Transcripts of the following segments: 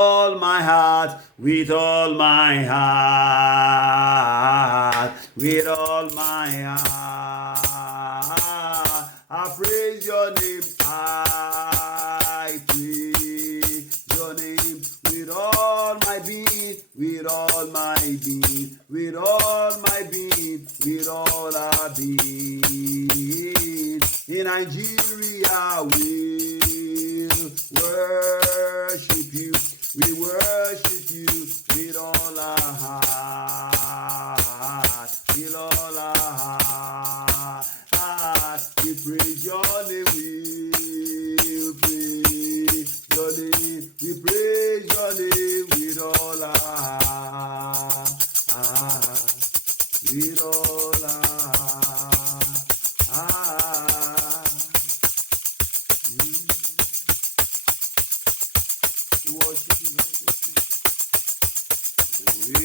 all my heart, with all my heart, with all my heart. I praise your name, I praise your name with all my being, with all my being, with all my being, with all our being. In Nigeria we worship you, we worship you with all our heart, with all our heart. We praise your name, we praise your name, we praise your name with all our heart, with all our heart. We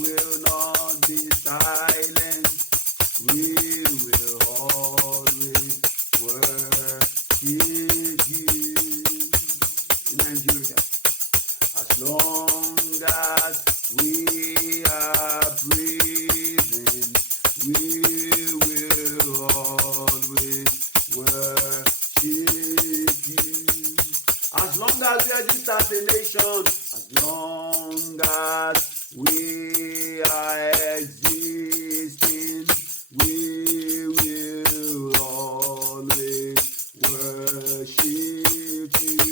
will not be silent. We will always worship you. In Nigeria, as long as we are breathing, we will always worship you. As long as we exist as a nation, as long as we are existing, we will always worship you.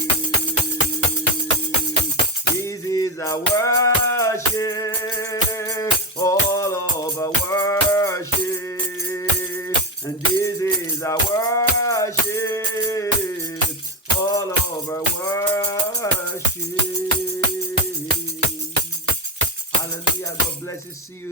This is our worship, all of our worship, and this is our worship, all of our worship. Hallelujah. God bless you. See you.